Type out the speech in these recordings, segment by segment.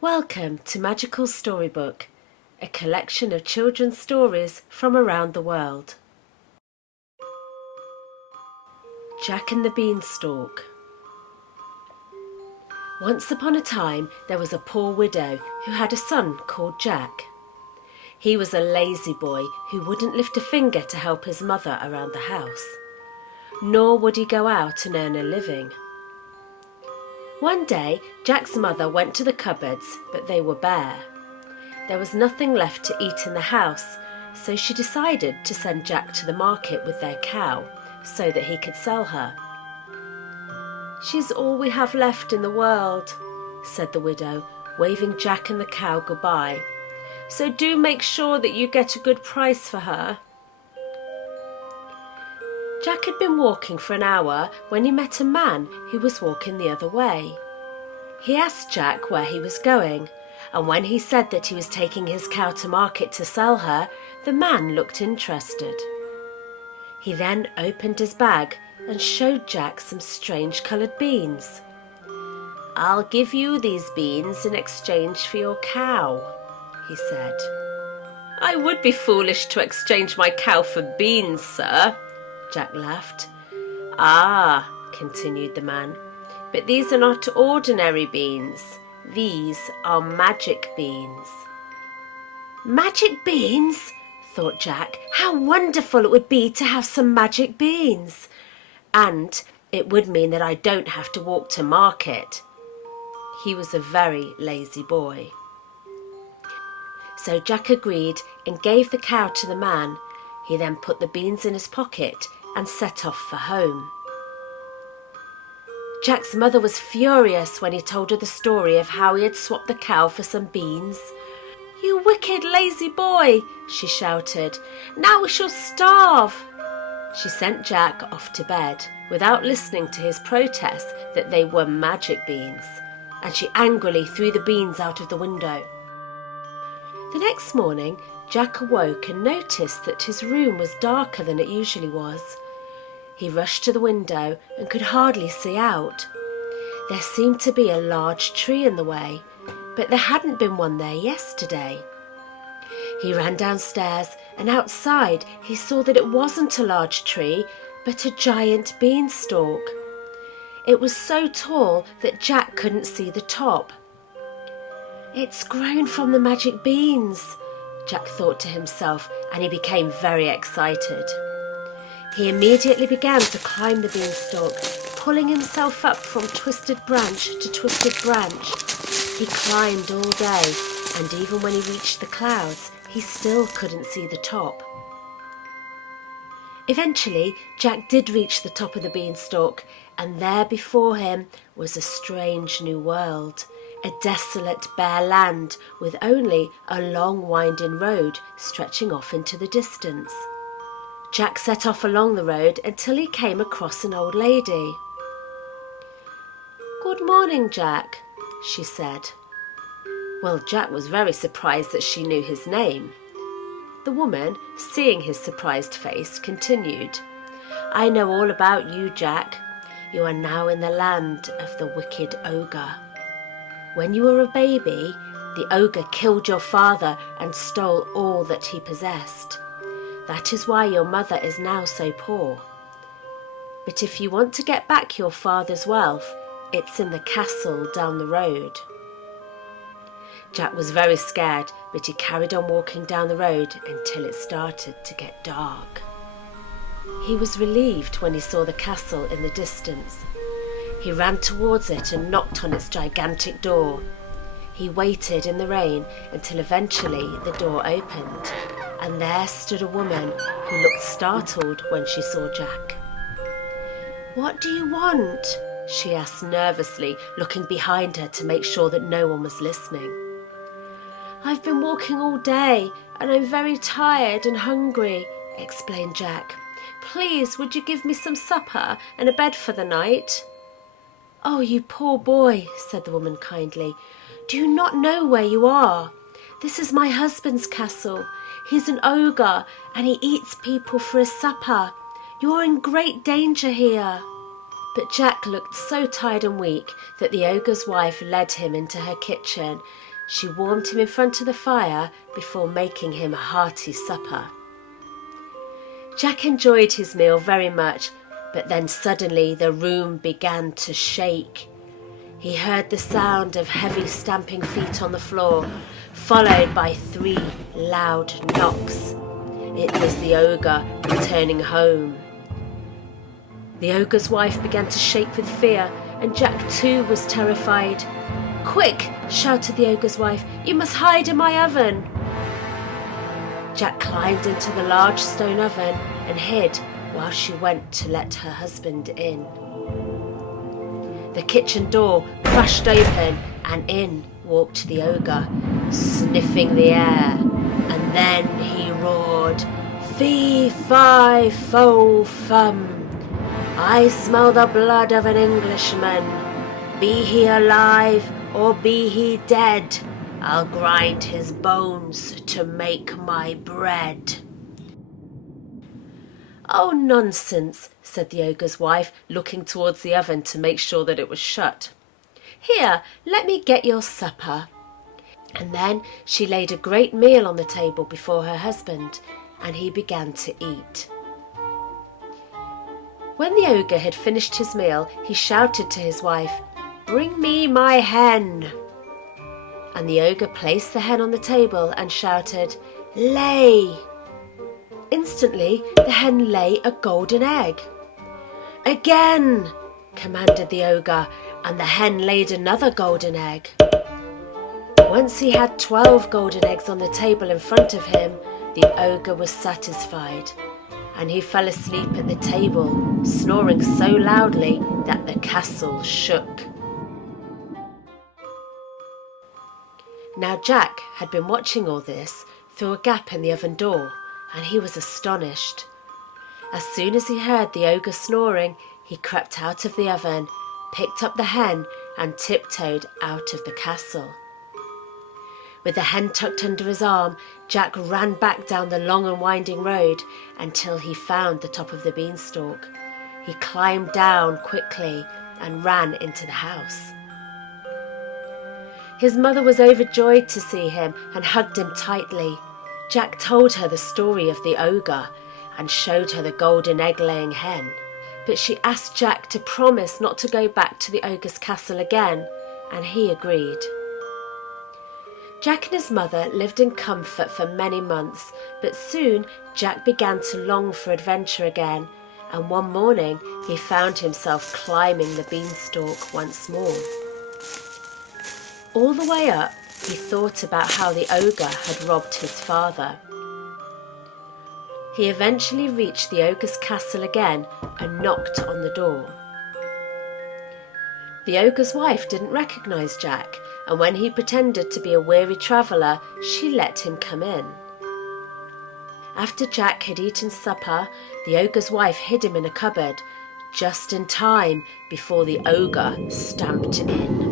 Welcome to Magical Storybook, a collection of children's stories from around the world. Jack and the Beanstalk. Once upon a time there was a poor widow who had a son called Jack. He was a lazy boy who wouldn't lift a finger to help his mother around the house, nor would he go out and earn a living. One day, Jack's mother went to the cupboards, but they were bare. There was nothing left to eat in the house, so she decided to send Jack to the market with their cow, so that he could sell her. "She's all we have left in the world," said the widow, waving Jack and the cow goodbye. "So do make sure that you get a good price for her." Jack had been walking for an hour when he met a man who was walking the other way. He asked Jack where he was going, and when he said that he was taking his cow to market to sell her, the man looked interested. He then opened his bag and showed Jack some strange coloured beans. "I'll give you these beans in exchange for your cow," he said. "I would be foolish to exchange my cow for beans, sir," Jack laughed. "Ah," continued the man, "but these are not ordinary beans. These are magic beans." "Magic beans?" thought Jack. "How wonderful it would be to have some magic beans! And it would mean that I don't have to walk to market." He was a very lazy boy. So Jack agreed and gave the cow to the man. He then put the beans in his pocket and set off for home. Jack's mother was furious when he told her the story of how he had swapped the cow for some beans. "You wicked, lazy boy," she shouted. "Now we shall starve." She sent Jack off to bed without listening to his protests that they were magic beans, and she angrily threw the beans out of the window. The next morning, Jack awoke and noticed that his room was darker than it usually was. He rushed to the window and could hardly see out. There seemed to be a large tree in the way, but there hadn't been one there yesterday. He ran downstairs, and outside he saw that it wasn't a large tree, but a giant beanstalk. It was so tall that Jack couldn't see the top. "It's grown from the magic beans," Jack thought to himself, and he became very excited. He immediately began to climb the beanstalk, pulling himself up from twisted branch to twisted branch. He climbed all day, and even when he reached the clouds, he still couldn't see the top. Eventually, Jack did reach the top of the beanstalk, and there before him was a strange new world. A desolate, bare land with only a long winding road stretching off into the distance. Jack set off along the road until he came across an old lady. "Good morning, Jack," she said. Well, Jack was very surprised that she knew his name. The woman, seeing his surprised face, continued, "I know all about you, Jack. You are now in the land of the wicked ogre. When you were a baby, the ogre killed your father and stole all that he possessed. That is why your mother is now so poor. But if you want to get back your father's wealth, it's in the castle down the road." Jack was very scared, but he carried on walking down the road until it started to get dark. He was relieved when he saw the castle in the distance. He ran towards it and knocked on its gigantic door. He waited in the rain until eventually the door opened, and there stood a woman who looked startled when she saw Jack. "What do you want?" she asked nervously, looking behind her to make sure that no one was listening. "I've been walking all day and I'm very tired and hungry," explained Jack. "Please, would you give me some supper and a bed for the night?" "Oh, you poor boy," said the woman kindly. "Do you not know where you are? This is my husband's castle. He's an ogre and he eats people for his supper. You're in great danger here." But Jack looked so tired and weak that the ogre's wife led him into her kitchen. She warmed him in front of the fire before making him a hearty supper. Jack enjoyed his meal very much, but then suddenly the room began to shake. He heard the sound of heavy stamping feet on the floor, followed by 3 loud knocks. It was the ogre returning home. The ogre's wife began to shake with fear, and Jack too was terrified. "Quick!" shouted the ogre's wife. "You must hide in my oven!" Jack climbed into the large stone oven and hid while she went to let her husband in. The kitchen door crashed open and in walked the ogre, sniffing the air, and then he roared, "Fee, fi, fo, fum! I smell the blood of an Englishman. Be he alive or be he dead, I'll grind his bones to make my bread." "Oh, nonsense," said the ogre's wife, looking towards the oven to make sure that it was shut. "Here, let me get your supper." And then she laid a great meal on the table before her husband, and he began to eat. When the ogre had finished his meal, he shouted to his wife, "Bring me my hen." And the ogre placed the hen on the table and shouted, "Lay." Instantly, the hen lay a golden egg. "Again," commanded the ogre, and the hen laid another golden egg. Once he had 12 golden eggs on the table in front of him, the ogre was satisfied, and he fell asleep at the table, snoring so loudly that the castle shook. Now Jack had been watching all this through a gap in the oven door, and he was astonished. As soon as he heard the ogre snoring, he crept out of the oven, picked up the hen, and tiptoed out of the castle. With the hen tucked under his arm, Jack ran back down the long and winding road until he found the top of the beanstalk. He climbed down quickly and ran into the house. His mother was overjoyed to see him and hugged him tightly. Jack told her the story of the ogre and showed her the golden egg-laying hen, but she asked Jack to promise not to go back to the ogre's castle again, and he agreed. Jack and his mother lived in comfort for many months, but soon Jack began to long for adventure again, and one morning he found himself climbing the beanstalk once more. All the way up, he thought about how the ogre had robbed his father. He eventually reached the ogre's castle again and knocked on the door. The ogre's wife didn't recognise Jack, and when he pretended to be a weary traveller, she let him come in. After Jack had eaten supper, the ogre's wife hid him in a cupboard, just in time before the ogre stamped in.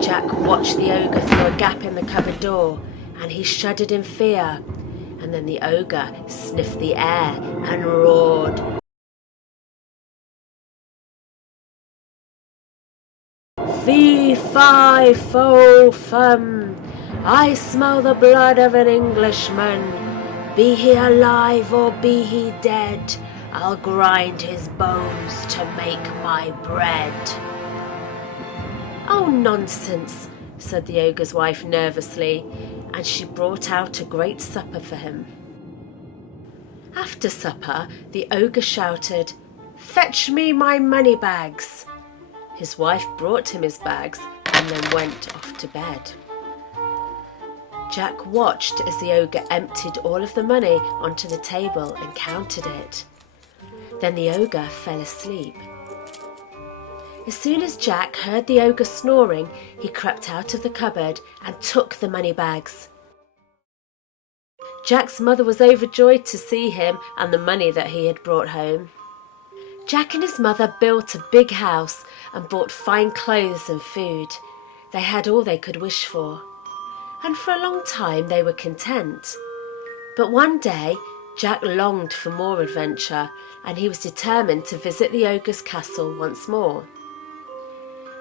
Jack watched the ogre through a gap in the cupboard door, and he shuddered in fear, and then the ogre sniffed the air and roared, "Fee, fi, fo, fum! I smell the blood of an Englishman. Be he alive or be he dead, I'll grind his bones to make my bread." "Oh, nonsense," said the ogre's wife nervously, and she brought out a great supper for him. After supper, the ogre shouted, "Fetch me my money bags." His wife brought him his bags and then went off to bed. Jack watched as the ogre emptied all of the money onto the table and counted it. Then the ogre fell asleep. As soon as Jack heard the ogre snoring, he crept out of the cupboard and took the money bags. Jack's mother was overjoyed to see him and the money that he had brought home. Jack and his mother built a big house and bought fine clothes and food. They had all they could wish for, and for a long time they were content. But one day, Jack longed for more adventure, and he was determined to visit the ogre's castle once more.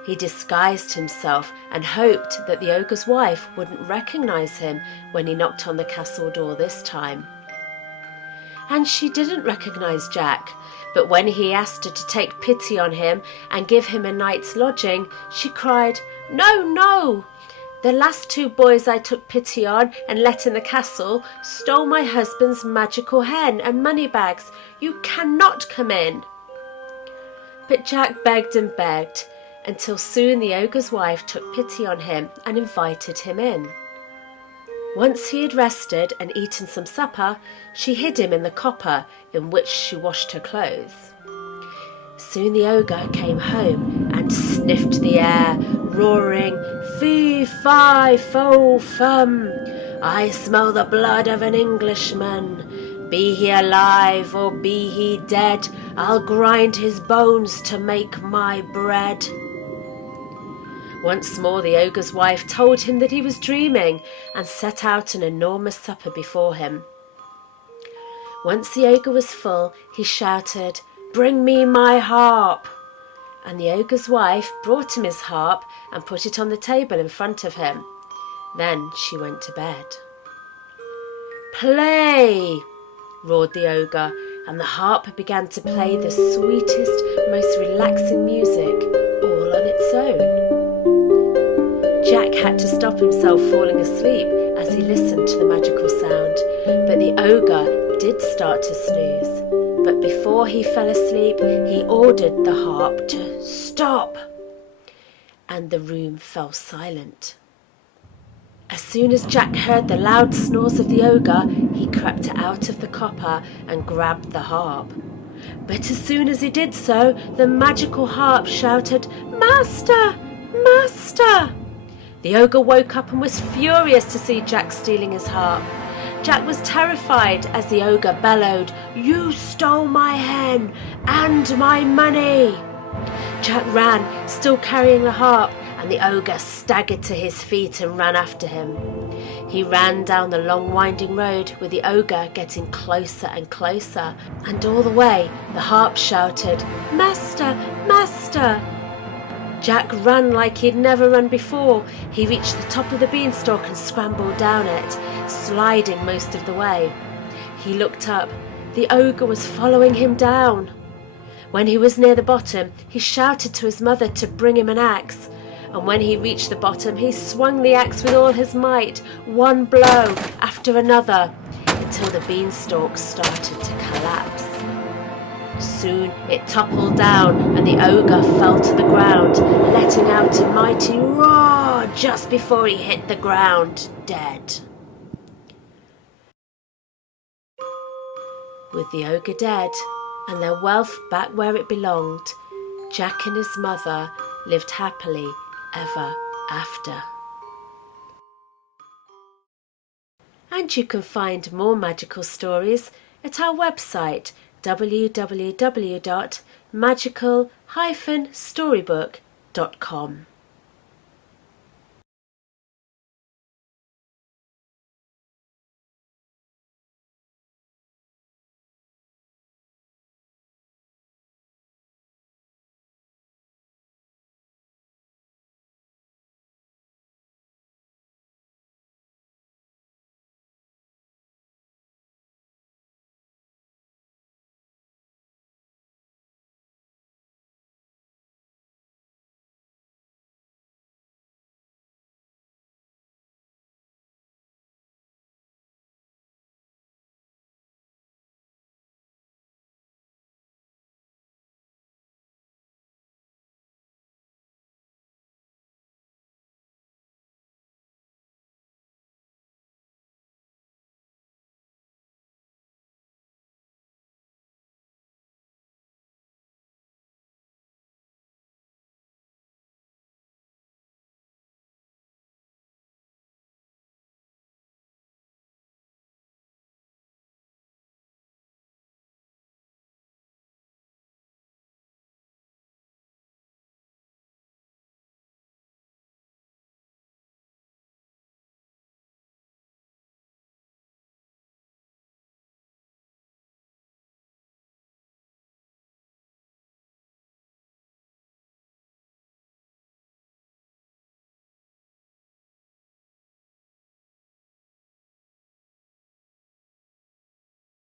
He disguised himself and hoped that the ogre's wife wouldn't recognise him when he knocked on the castle door this time. And she didn't recognise Jack, but when he asked her to take pity on him and give him a night's lodging, she cried, "No, no! The last 2 boys I took pity on and let in the castle stole my husband's magical hen and money bags. You cannot come in." But Jack begged and begged, until soon the ogre's wife took pity on him and invited him in. Once he had rested and eaten some supper, she hid him in the copper in which she washed her clothes. Soon the ogre came home and sniffed the air, roaring, "Fee, fi, fo, fum! I smell the blood of an Englishman. Be he alive or be he dead, I'll grind his bones to make my bread." Once more the ogre's wife told him that he was dreaming and set out an enormous supper before him. Once the ogre was full, he shouted, "Bring me my harp!" And the ogre's wife brought him his harp and put it on the table in front of him. Then she went to bed. "Play!" roared the ogre, and the harp began to play the sweetest, most relaxing music all on its own. Jack had to stop himself falling asleep as he listened to the magical sound, but the ogre did start to snooze. But before he fell asleep, he ordered the harp to stop, and the room fell silent. As soon as Jack heard the loud snores of the ogre, he crept out of the copper and grabbed the harp. But as soon as he did so, the magical harp shouted, "Master! Master!" The ogre woke up and was furious to see Jack stealing his harp. Jack was terrified as the ogre bellowed, "You stole my hen and my money!" Jack ran, still carrying the harp, and the ogre staggered to his feet and ran after him. He ran down the long winding road with the ogre getting closer and closer, and all the way the harp shouted, "Master! Master!" Jack ran like he'd never run before. He reached the top of the beanstalk and scrambled down it, sliding most of the way. He looked up. The ogre was following him down. When he was near the bottom, he shouted to his mother to bring him an axe. And when he reached the bottom, he swung the axe with all his might, one blow after another, until the beanstalk started to collapse. Soon it toppled down and the ogre fell to the ground, letting out a mighty roar just before he hit the ground, dead. With the ogre dead and their wealth back where it belonged, Jack and his mother lived happily ever after. And you can find more magical stories at our website www.magical-storybook.com.